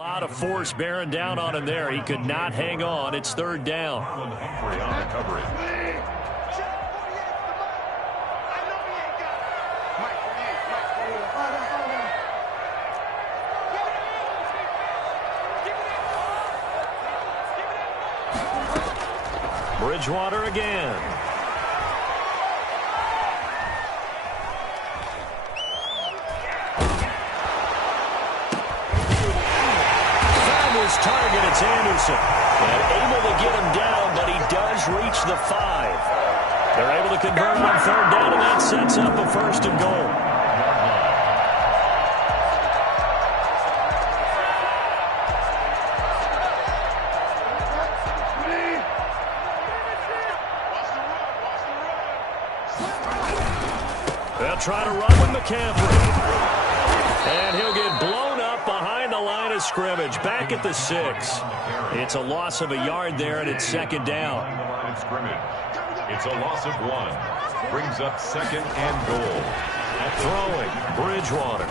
A lot of force bearing down on him there. He could not hang on. It's third down. On the coverage. Bridgewater again. Found his target. It's Anderson. And able to get him down, but he does reach the 5. They're able to convert on third down, and that sets up a first and goal. They'll try to run with McCaffrey. And he'll get blown up behind the line of scrimmage. Back at the 6. It's a loss of a yard there, and it's second down. It's a loss of 1. Brings up second and goal. Throwing, Bridgewater.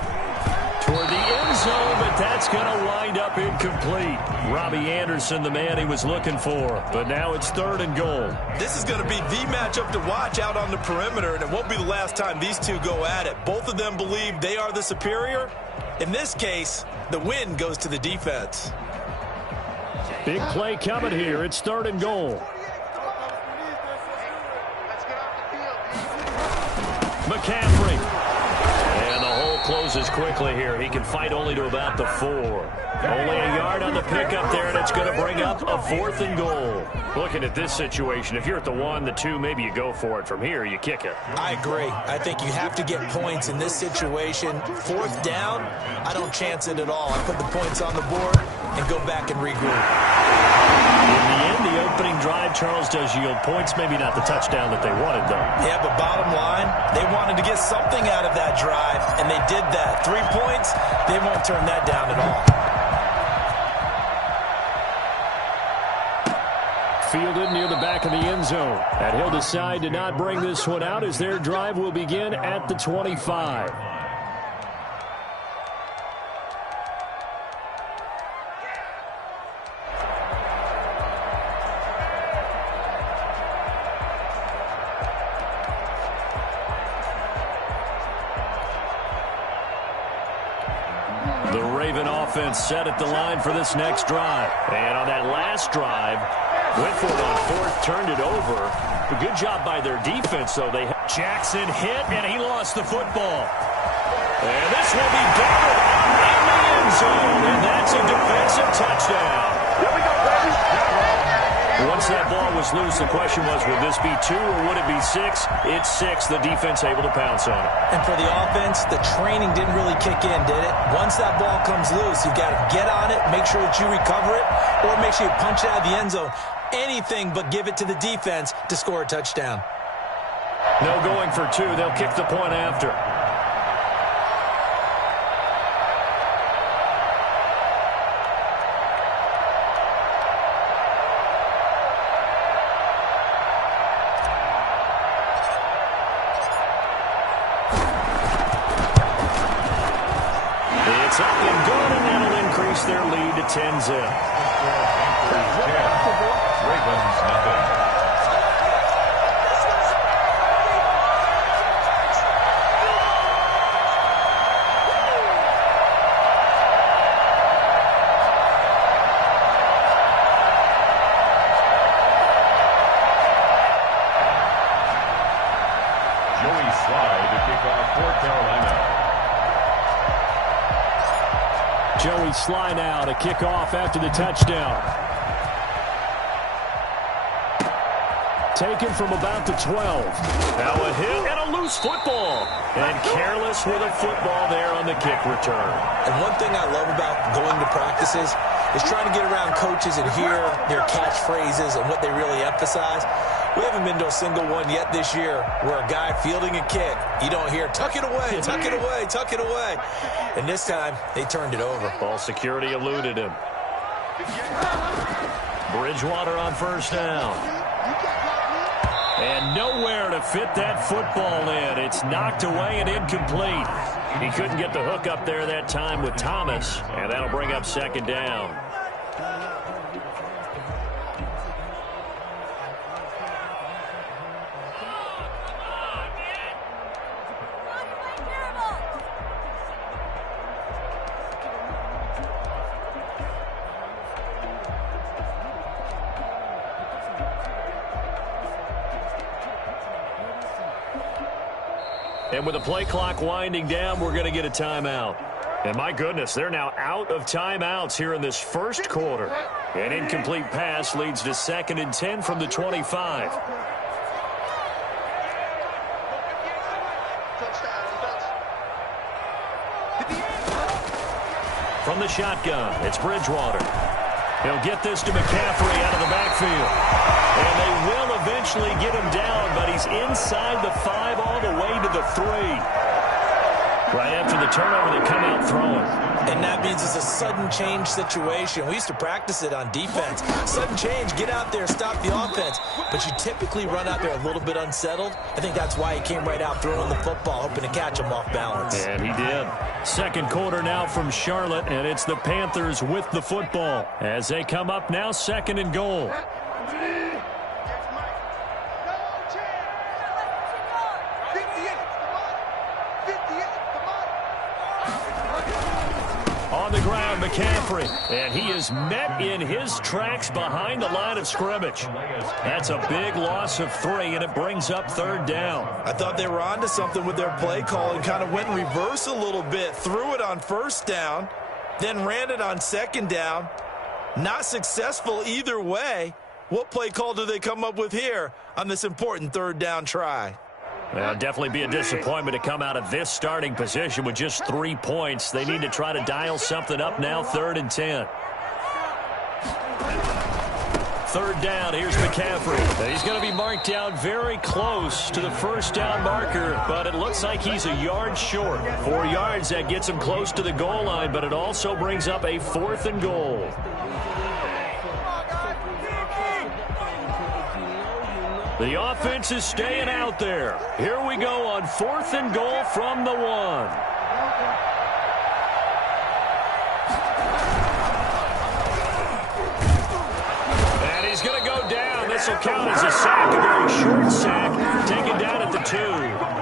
Toward the end zone, but that's going to wind up incomplete. Robbie Anderson, the man he was looking for. But now it's third and goal. This is going to be the matchup to watch out on the perimeter, and it won't be the last time these two go at it. Both of them believe they are the superior. In this case, the win goes to the defense. Big play coming here. It's third and goal. McCaffrey. And the hole closes quickly here. He can fight only to about the 4. Only a yard on the pickup there, and it's going to bring up a fourth and goal. Looking at this situation, if you're at the 1, the 2, maybe you go for it. From here, you kick it. I agree. I think you have to get points in this situation. Fourth down, I don't chance it at all. I put the points on the board and go back and regroup. In the end, the opening drive, Charles, does yield points. Maybe not the touchdown that they wanted, though. Yeah, but bottom line, they wanted to get something out of that drive, and they did that. 3 points, they won't turn that down at all. Fielded near the back of the end zone. And he'll decide to not bring this one out as their drive will begin at the 25. The Raven offense set at the line for this next drive. And on that last drive, went for it on fourth, turned it over. A good job by their defense, though. Jackson hit, and he lost the football. And this will be batted in the end zone, and that's a defensive touchdown. Here we go, baby. Once that ball was loose, the question was, would this be 2 or would it be 6? It's 6. The defense able to pounce on it. And for the offense, the training didn't really kick in, did it? Once that ball comes loose, you've got to get on it, make sure that you recover it, or make sure you punch it out of the end zone. Anything but give it to the defense to score a touchdown. No going for 2. They'll kick the point after. It's up and good, and that'll increase their lead to 10-zip. Ravens, nothing. Joey Slye to kick off for Carolina. Joey Slye now to kick off after the touchdown. Taken from about the 12. Now a hit and a loose football. And careless with a football there on the kick return. And one thing I love about going to practices is trying to get around coaches and hear their catchphrases and what they really emphasize. We haven't been to a single one yet this year where a guy fielding a kick, you don't hear, tuck it away, tuck it away, tuck it away. And this time, they turned it over. Ball security eluded him. Bridgewater on first down. And nowhere to fit that football in. It's knocked away and incomplete. He couldn't get the hook up there that time with Thomas, and that'll bring up second down. And with the play clock winding down, we're going to get a timeout. And my goodness, they're now out of timeouts here in this first quarter. An incomplete pass leads to 2nd and 10 from the 25. From the shotgun, it's Bridgewater. He'll get this to McCaffrey out of the backfield. And they will eventually get him down, but he's inside the 5 all the way to the 3. Right after the turnover, they come out throwing. And that means it's a sudden change situation. We used to practice it on defense. Sudden change, get out there, stop the offense. But you typically run out there a little bit unsettled. I think that's why he came right out throwing the football, hoping to catch him off balance. And he did. Second quarter now from Charlotte, and it's the Panthers with the football as they come up now 2nd and goal. On the ground, McCaffrey, and he is met in his tracks behind the line of scrimmage. That's a big loss of 3, and it brings up 3rd down. I thought they were onto something with their play call and kind of went in reverse a little bit, threw it on 1st down, then ran it on 2nd down. Not successful either way. What play call do they come up with here on this important 3rd down try? Well, definitely be a disappointment to come out of this starting position with just 3 points. They need to try to dial something up now, 3rd and 10. 3rd down, here's McCaffrey. He's going to be marked down very close to the 1st down marker, but it looks like he's a yard short. 4 yards, that gets him close to the goal line, but it also brings up a 4th and goal. The offense is staying out there. Here we go on 4th and goal from the 1. And he's going to go down. This will count as a sack, a very short sack, taken down at the 2.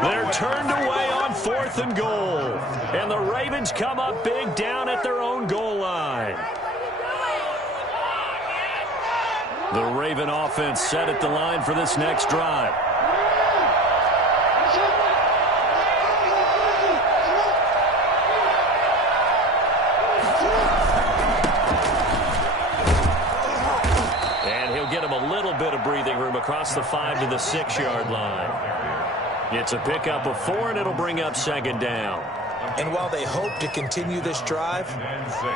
They're turned away on 4th and goal. And the Ravens come up big down at their own goal line. The Raven offense set at the line for this next drive. And he'll get him a little bit of breathing room across the 5 to the 6-yard line. It's a pickup of 4, and it'll bring up 2nd down. And while they hope to continue this drive,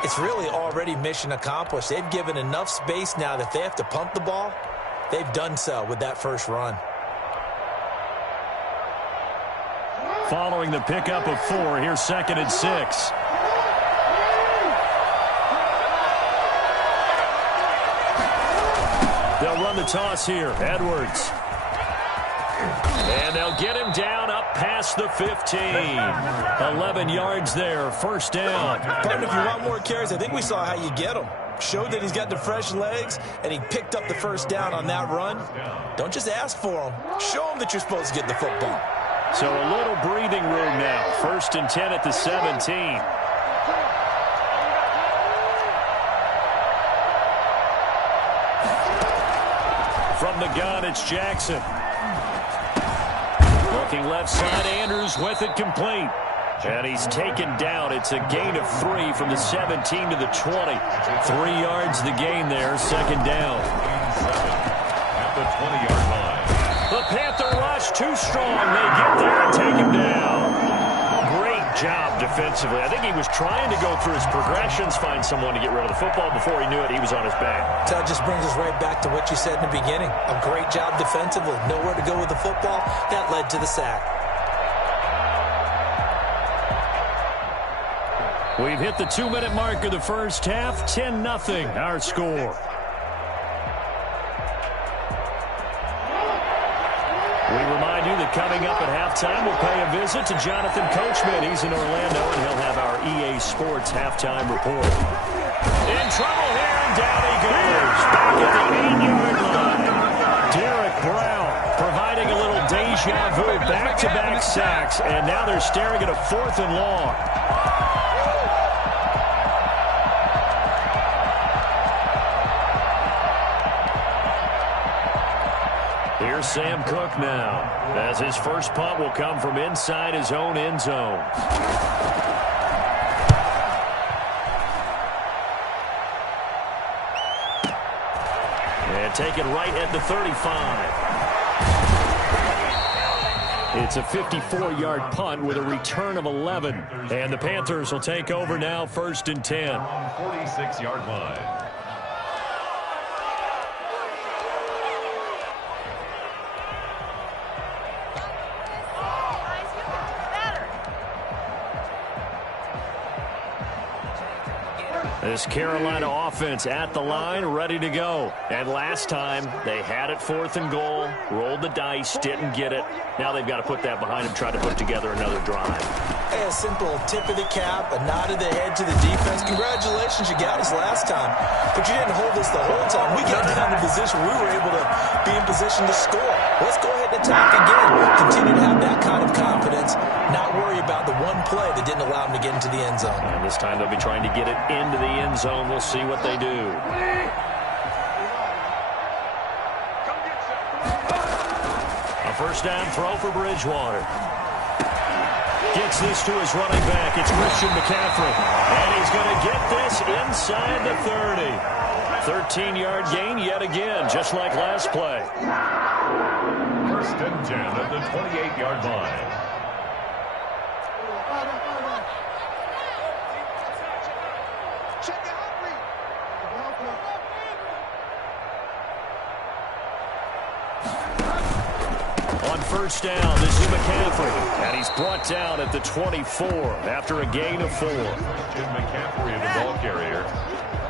it's really already mission accomplished. They've given enough space now that if they have to pump the ball, they've done so with that first run. Following the pickup of 4, here's 2nd and 6. They'll run the toss here. Edwards. And they'll get him down up past the 15. 11 yards there, 1st down. But if you want more carries, I think we saw how you get him. Showed that he's got the fresh legs, and he picked up the 1st down on that run. Don't just ask for him. Show him that you're supposed to get the football. So a little breathing room now. 1st and 10 at the 17. From the gun, it's Jackson. Looking left side, Andrews with it complete. And he's taken down. It's a gain of 3 from the 17 to the 20. 3 yards the gain there, 2nd down. At the 20-yard line. The Panther rush too strong. They get there and take him down. Great job defensively. I think he was trying to go through his progressions, find someone to get rid of the football. Before he knew it, he was on his back. That just brings us right back to what you said in the beginning. A great job defensively. Nowhere to go with the football. That led to the sack. We've hit the 2-minute mark of the first half. 10-0 our score. We remind you that coming up at halftime, we'll pay a visit to Jonathan Coachman. He's in Orlando, and he'll have our EA Sports halftime report. In trouble here, and down he goes. Back at the 8-yard line. Derek Brown providing a little deja vu, back-to-back sacks, and now they're staring at a 4th and long. Here's Sam Cook now, as his first punt will come from inside his own end zone. And taken right at the 35. It's a 54-yard punt with a return of 11. And the Panthers will take over now, 1st and 10. 46-yard line. This Carolina offense at the line, ready to go. And last time, they had it 4th and goal, rolled the dice, didn't get it. Now they've got to put that behind them, try to put together another drive. Hey, a simple tip of the cap, a nod of the head to the defense. Congratulations, you got us last time. But you didn't hold us the whole time. We got down in position. We were able to be in position to score. Let's go ahead and attack again. Continue to have that kind of confidence. Not worry about the one play that didn't allow them to get into the end zone. And this time they'll be trying to get it into the end zone. We'll see what they do. A first down throw for Bridgewater. Gets this to his running back. It's Christian McCaffrey. And he's going to get this inside the 30. 13-yard gain yet again, just like last play. 1st and 10 at the 28-yard line. First down, this is McCaffrey, and he's brought down at the 24 after a gain of 4. Christian McCaffrey, the ball carrier.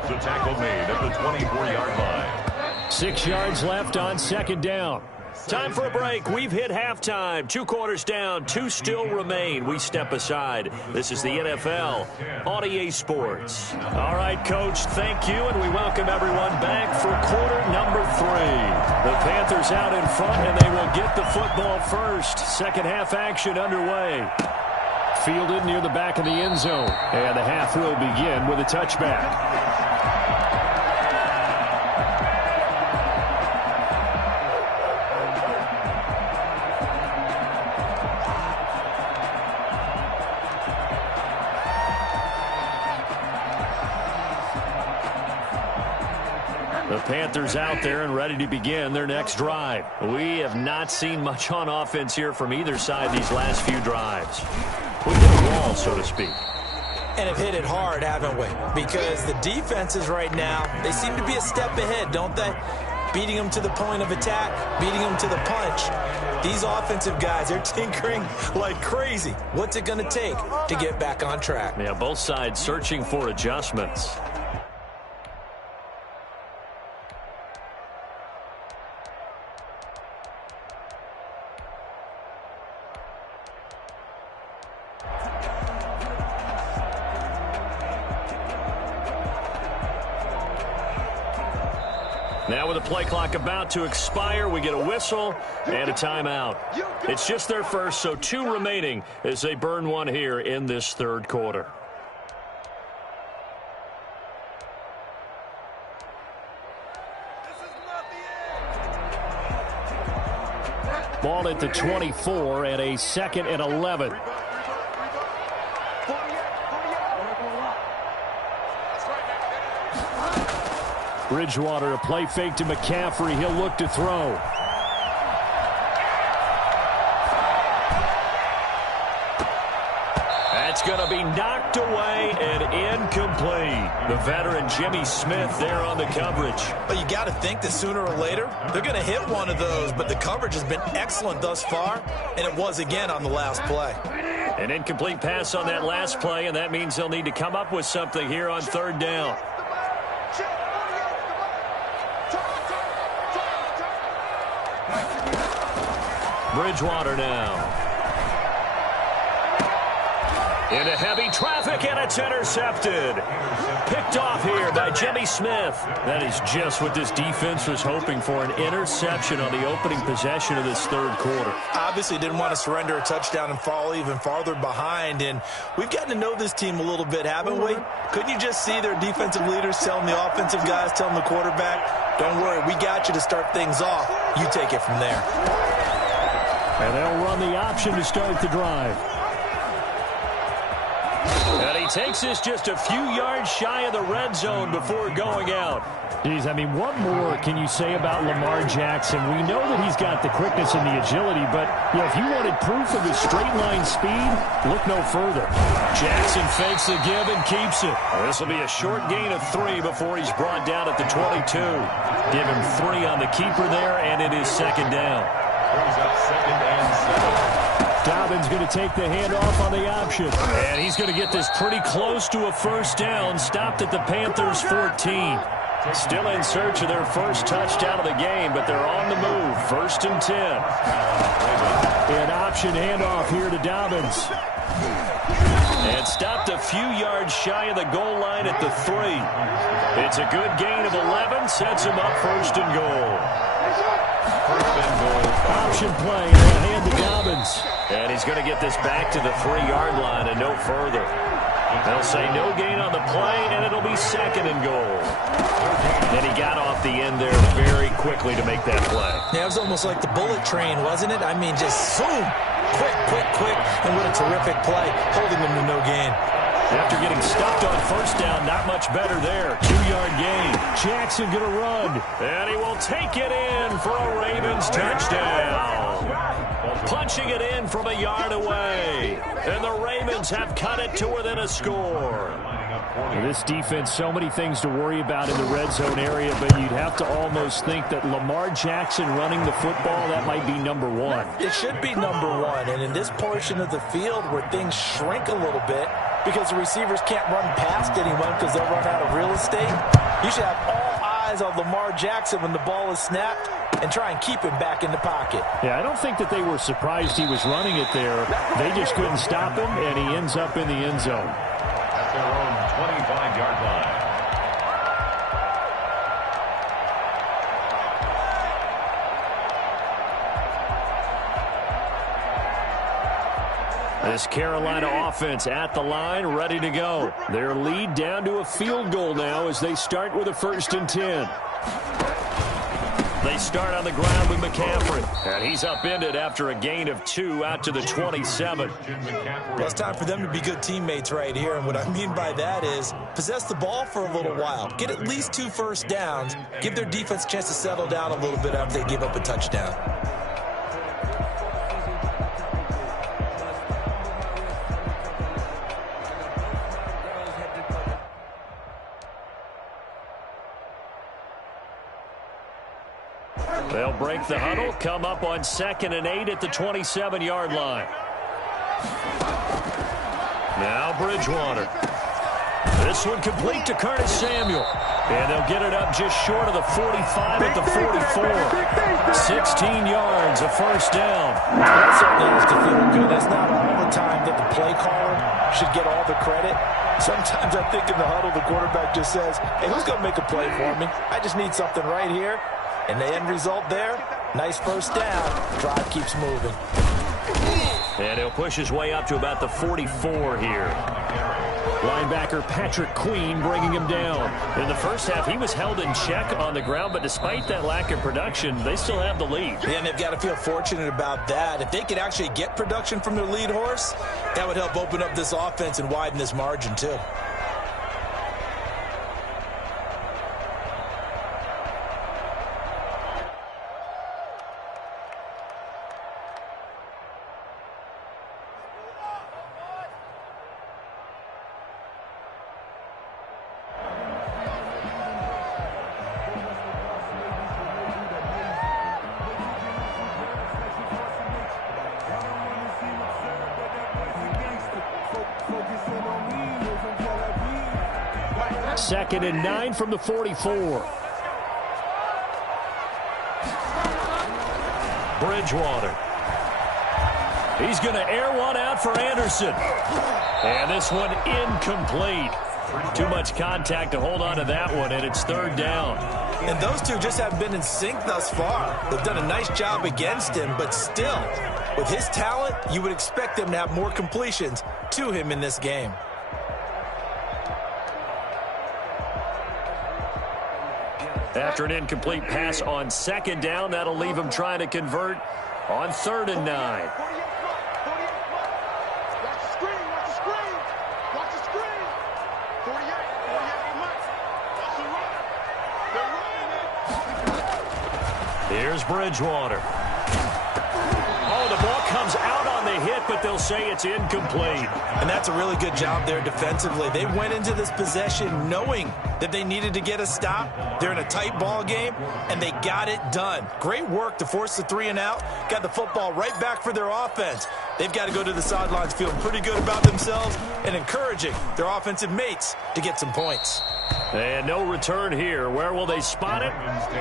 The tackle made at the 24-yard line. 6 yards left on 2nd down. Time for a break. We've hit halftime. 2 quarters down, 2 still remain. We step aside. This is the NFL on EA Sports. All right, Coach, thank you, and we welcome everyone back for quarter number 3. The Panthers out in front, and they will get the football first. Second half action underway. Fielded near the back of the end zone, and the half will begin with a touchback. The Panthers out there and ready to begin their next drive. We have not seen much on offense here from either side these last few drives. We hit a wall, so to speak. And have hit it hard, haven't we? Because the defenses right now, they seem to be a step ahead, don't they? Beating them to the point of attack, beating them to the punch. These offensive guys, they're tinkering like crazy. What's it going to take to get back on track? Yeah, both sides searching for adjustments. Now with the play clock about to expire, we get a whistle and a timeout. It's just their first, so 2 remaining as they burn one here in this 3rd quarter. Ball at the 24 and a 2nd and 11. Bridgewater, a play fake to McCaffrey. He'll look to throw. That's going to be knocked away and incomplete. The veteran Jimmy Smith there on the coverage. But you got to think that sooner or later, they're going to hit one of those. But the coverage has been excellent thus far, and it was again on the last play. An incomplete pass on that last play, and that means they'll need to come up with something here on 3rd down. Bridgewater now. Into heavy traffic, and it's intercepted. Picked off here by Jimmy Smith. That is just what this defense was hoping for, an interception on the opening possession of this third quarter. Obviously didn't want to surrender a touchdown and fall even farther behind, and we've gotten to know this team a little bit, haven't we? Couldn't you just see their defensive leaders telling the offensive guys, telling the quarterback, don't worry, we got you to start things off. You take it from there. And they'll run the option to start the drive. And he takes this just a few yards shy of the red zone before going out. Geez, I mean, what more can you say about Lamar Jackson? We know that he's got the quickness and the agility, but if you wanted proof of his straight-line speed, look no further. Jackson fakes the give and keeps it. This will be a short gain of 3 before he's brought down at the 22. Give him 3 on the keeper there, and it is second down. Brings up second and 7. Dobbins going to take the handoff on the option. And he's going to get this pretty close to a first down. Stopped at the Panthers' 14. Still in search of their first touchdown of the game, but they're on the move. 1st and 10. An option handoff here to Dobbins. And stopped a few yards shy of the goal line at the 3. It's a good gain of 11. Sets him up 1st and goal. Option play, and they'll hand to Dobbins. And he's going to get this back to the 3-yard line and no further. They'll say no gain on the play, and it'll be 2nd and goal. And he got off the end there very quickly to make that play. Yeah, it was almost like the bullet train, wasn't it? I mean, just zoom, quick, and what a terrific play, holding them to no gain. After getting stuffed on first down, not much better there. 2-yard gain. Jackson going to run. And he will take it in for a Ravens touchdown. Punching it in from a yard away. And the Ravens have cut it to within a score. This defense, so many things to worry about in the red zone area, but you'd have to almost think that Lamar Jackson running the football, that might be number 1. It should be number 1, and in this portion of the field where things shrink a little bit because the receivers can't run past anyone because they'll run out of real estate, you should have all eyes on Lamar Jackson when the ball is snapped and try and keep him back in the pocket. Yeah, I don't think that they were surprised he was running it there. They just couldn't stop him, and he ends up in the end zone. At their own 25-yard line. This Carolina offense at the line, ready to go. Their lead down to a field goal now as they start with a 1st and 10. They start on the ground with McCaffrey. And he's upended after a gain of 2 out to the 27. Well, it's time for them to be good teammates right here. And what I mean by that is possess the ball for a little while. Get at least 2 first downs. Give their defense a chance to settle down a little bit after they give up a touchdown. They'll break the huddle, come up on 2nd and 8 at the 27-yard line. Now Bridgewater. This one complete to Curtis Samuel. And they'll get it up just short of the 45 at the 44. 16 yards, a first down. That certainly has to feel good. That's not all the time that the play caller should get all the credit. Sometimes I think in the huddle, the quarterback just says, hey, who's going to make a play for me? I just need something right here. And the end result there, nice first down. Drive keeps moving. And he'll push his way up to about the 44 here. Linebacker Patrick Queen bringing him down. In the first half, he was held in check on the ground, but despite that lack of production, they still have the lead. Yeah, and they've got to feel fortunate about that. If they could actually get production from their lead horse, that would help open up this offense and widen this margin too. Second and 9 from the 44. Bridgewater. He's going to air one out for Anderson. And this one incomplete. Too much contact to hold on to that one, and it's third down. And those two just haven't been in sync thus far. They've done a nice job against him, but still, with his talent, you would expect them to have more completions to him in this game. After an incomplete pass on second down, that'll leave him trying to convert on 3rd and 9. Here's Bridgewater. Oh, the ball comes out on the hit, but they'll say it's incomplete. And that's a really good job there defensively. They went into this possession knowing that they needed to get a stop. They're in a tight ball game, and they got it done. Great work to force the 3 and out. Got the football right back for their offense. They've got to go to the sidelines feeling pretty good about themselves and encouraging their offensive mates to get some points. And no return here. Where will they spot it?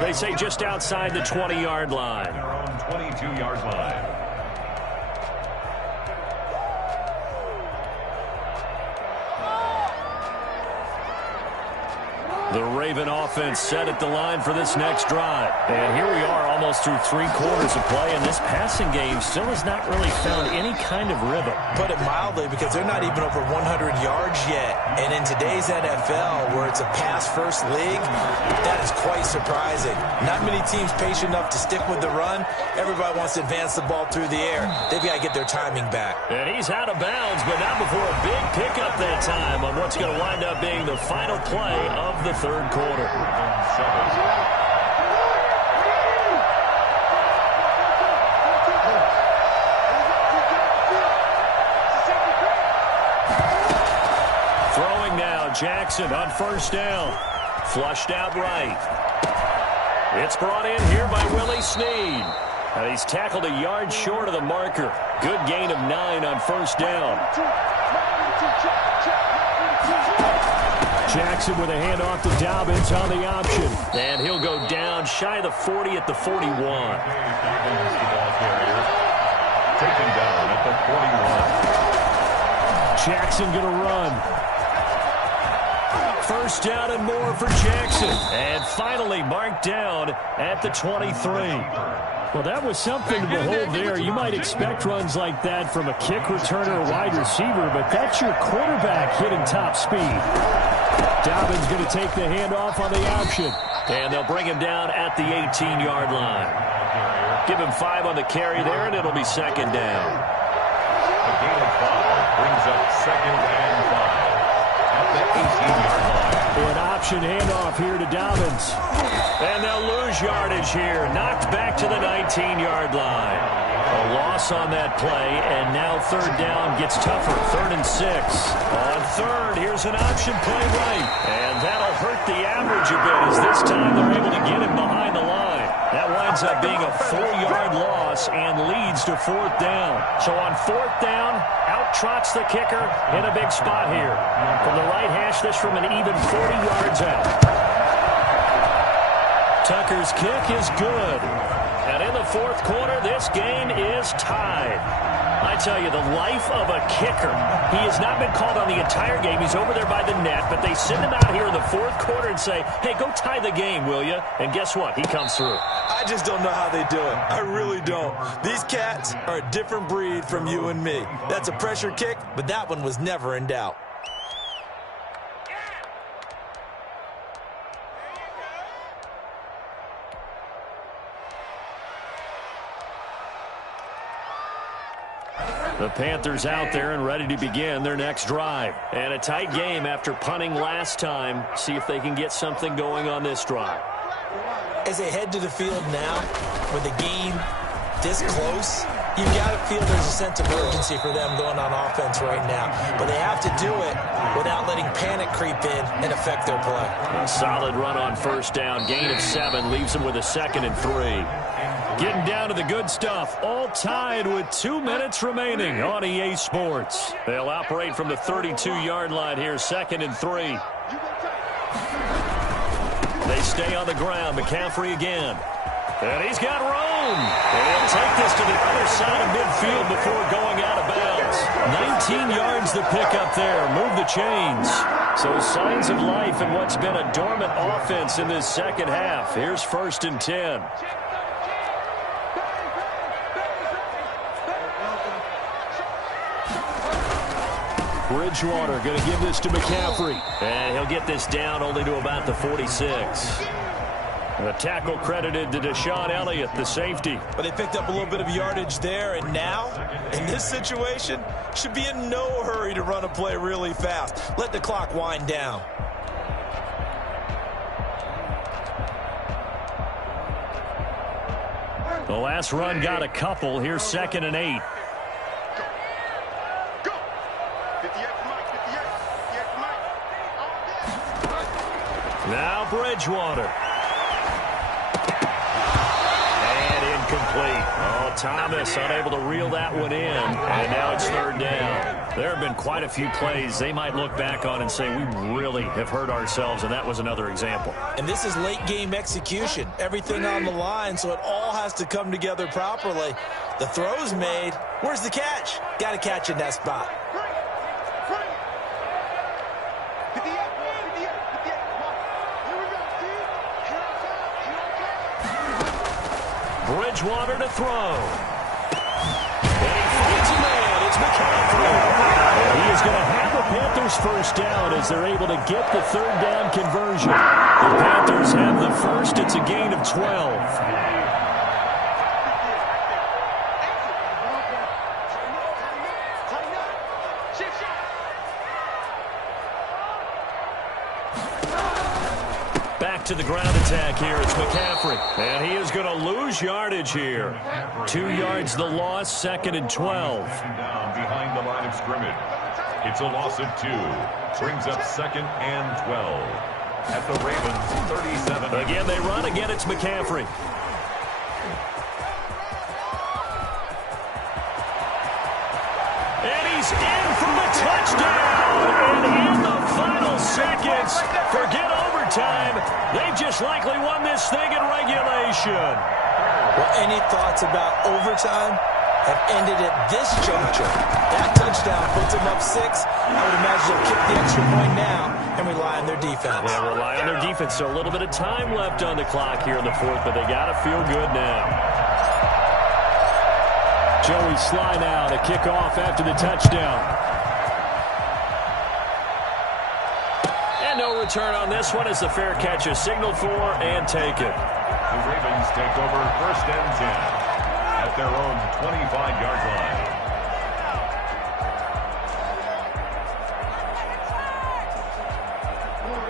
They say just outside the 20-yard line. Their own 22-yard line. The Raven offense set at the line for this next drive. And here we are almost through 3 quarters of play, and this passing game still has not really found any kind of rhythm. Put it mildly, because they're not even over 100 yards yet. And in today's NFL, where it's a pass-first league, that is quite surprising. Not many teams patient enough to stick with the run. Everybody wants to advance the ball through the air. They've got to get their timing back. And he's out of bounds, but not before a big pickup that time on what's going to wind up being the final play of the 3rd quarter. Throwing now, Jackson on 1st down. Flushed out right. It's brought in here by Willie Snead. And he's tackled a yard short of the marker. Good gain of 9 on 1st down. Jackson with a handoff to Dobbins on the option. And he'll go down shy of the 40 at the 41. Taken down at the 41. Jackson going to run. 1st down and more for Jackson. And finally marked down at the 23. Well, that was something to behold there. You might expect runs like that from a kick returner or wide receiver, but that's your quarterback hitting top speed. Dobbins going to take the handoff on the option. And they'll bring him down at the 18-yard line. Give him 5 on the carry there, and it'll be 2nd down. A gain of 5 brings up 2nd and 5 at the 18-yard line. An option handoff here to Dobbins. And they'll lose yardage here. Knocked back to the 19-yard line. A loss on that play, and now 3rd down gets tougher. 3rd and 6. On 3rd, here's an option play right. And that'll hurt the average a bit, as this time they're able to get him behind the line. That winds up being a 4-yard loss and leads to 4th down. So on 4th down, out trots the kicker in a big spot here. From the right hash, this from an even 40 yards out. Tucker's kick is good. And in the 4th quarter, this game is tied. I tell you, the life of a kicker. He has not been called on the entire game. He's over there by the net, but they send him out here in the 4th quarter and say, hey, go tie the game, will you? And guess what? He comes through. I just don't know how they do it. I really don't. These cats are a different breed from you and me. That's a pressure kick, but that one was never in doubt. The Panthers out there and ready to begin their next drive. And a tight game after punting last time. See if they can get something going on this drive. As they head to the field now, with the game this close, you've got to feel there's a sense of urgency for them going on offense right now. But they have to do it without letting panic creep in and affect their play. A solid run on 1st down. Gain of 7 leaves them with a 2nd and 3. Getting down to the good stuff. All tied with 2 minutes remaining on EA Sports. They'll operate from the 32-yard line here, 2nd and 3. They stay on the ground. McCaffrey again. And he's got room. And he'll take this to the other side of midfield before going out of bounds. 19 yards to pick up there. Move the chains. So signs of life in what's been a dormant offense in this second half. Here's 1st and 10. Bridgewater going to give this to McCaffrey. And he'll get this down only to about the 46. The tackle credited to Deshaun Elliott, the safety. But they picked up a little bit of yardage there, and now, in this situation, should be in no hurry to run a play really fast. Let the clock wind down. The last run got a couple. Here's 2nd and 8. Now Bridgewater. Incomplete. Oh, Thomas unable to reel that one in. And now it's 3rd down. There have been quite a few plays they might look back on and say, we really have hurt ourselves, and that was another example. And this is late game execution. Everything on the line, so it all has to come together properly. The throw's made. Where's the catch? Got to catch in that spot. Bridgewater to throw. And he finds a man. It's McCaffrey. He is going to have the Panthers 1st down as they're able to get the 3rd down conversion. The Panthers have the first. It's a gain of 12. To the ground attack here. It's McCaffrey. And he is going to lose yardage here. 2 yards the loss, 2nd and 12. Down behind the line of scrimmage. It's a loss of 2. Brings up 2nd and 12. At the Ravens 37. Again, they run. Again, it's McCaffrey. And he's in for the touchdown. And in the final seconds, forget overtime. They've just likely won this thing in regulation. Well, any thoughts about overtime have ended at this juncture. That touchdown puts them up 6. I would imagine they'll kick the extra point now and rely on their defense. Yeah, rely on their defense. So a little bit of time left on the clock here in the 4th, but they got to feel good now. Joey Sly now to kick off after the touchdown. And no return on this one as the fair catch is signaled for and taken. The Ravens take over 1st and 10 at their own 25-yard line.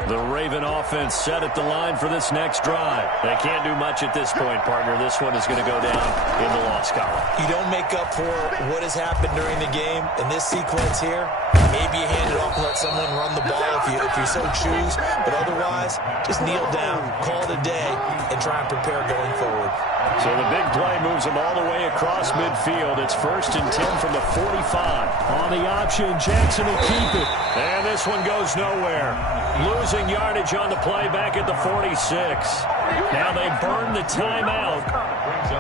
The Raven offense set at the line for this next drive. They can't do much at this point, partner. This one is going to go down in the loss column. You don't make up for what has happened during the game in this sequence here. Maybe you hand it off and let someone run the ball if you so choose. But otherwise, just kneel down, call it a day, and try and prepare going forward. So the big play moves them all the way across midfield. It's 1st and 10 from the 45. On the option, Jackson will keep it. And this one goes nowhere. Losing yardage on the play back at the 46. Now they burn the timeout.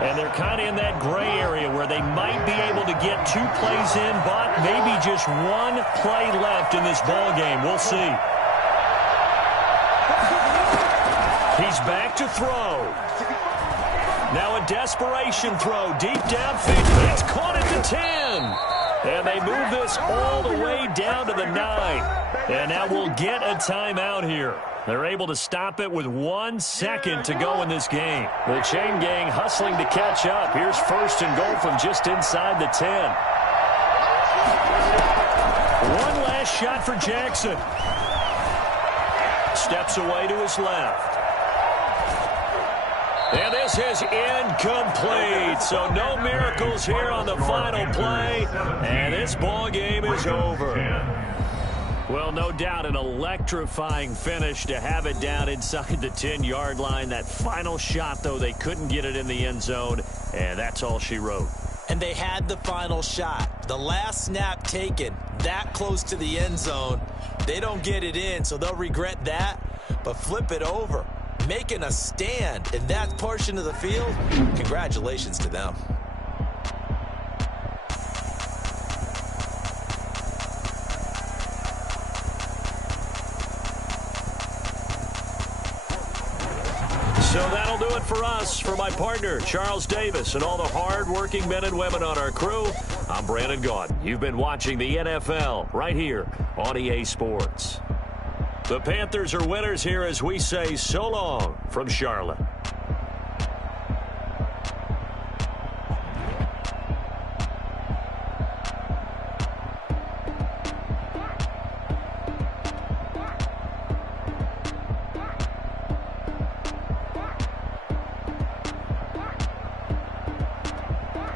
And they're kind of in that gray area where they might be able to get 2 plays in, but maybe just 1 play left in this ball game. We'll see. He's back to throw. Now a desperation throw deep downfield. It's caught at the 10. And they move this all the way down to the 9. And now we'll get a timeout here. They're able to stop it with 1 second to go in this game. The chain gang hustling to catch up. Here's 1st and goal from just inside the 10. One last shot for Jackson. Steps away to his left. And this is incomplete. So no miracles here on the final play. And this ball game is over. Well, no doubt an electrifying finish to have it down inside the 10-yard line. That final shot, though, they couldn't get it in the end zone. And that's all she wrote. And they had the final shot. The last snap taken that close to the end zone. They don't get it in, so they'll regret that. But flip it over. making a stand in that portion of the field, congratulations to them. So that'll do it for us. For my partner, Charles Davis, and all the hard-working men and women on our crew, I'm Brandon Gaudin. You've been watching the NFL right here on EA Sports. The Panthers are winners here as we say so long from Charlotte.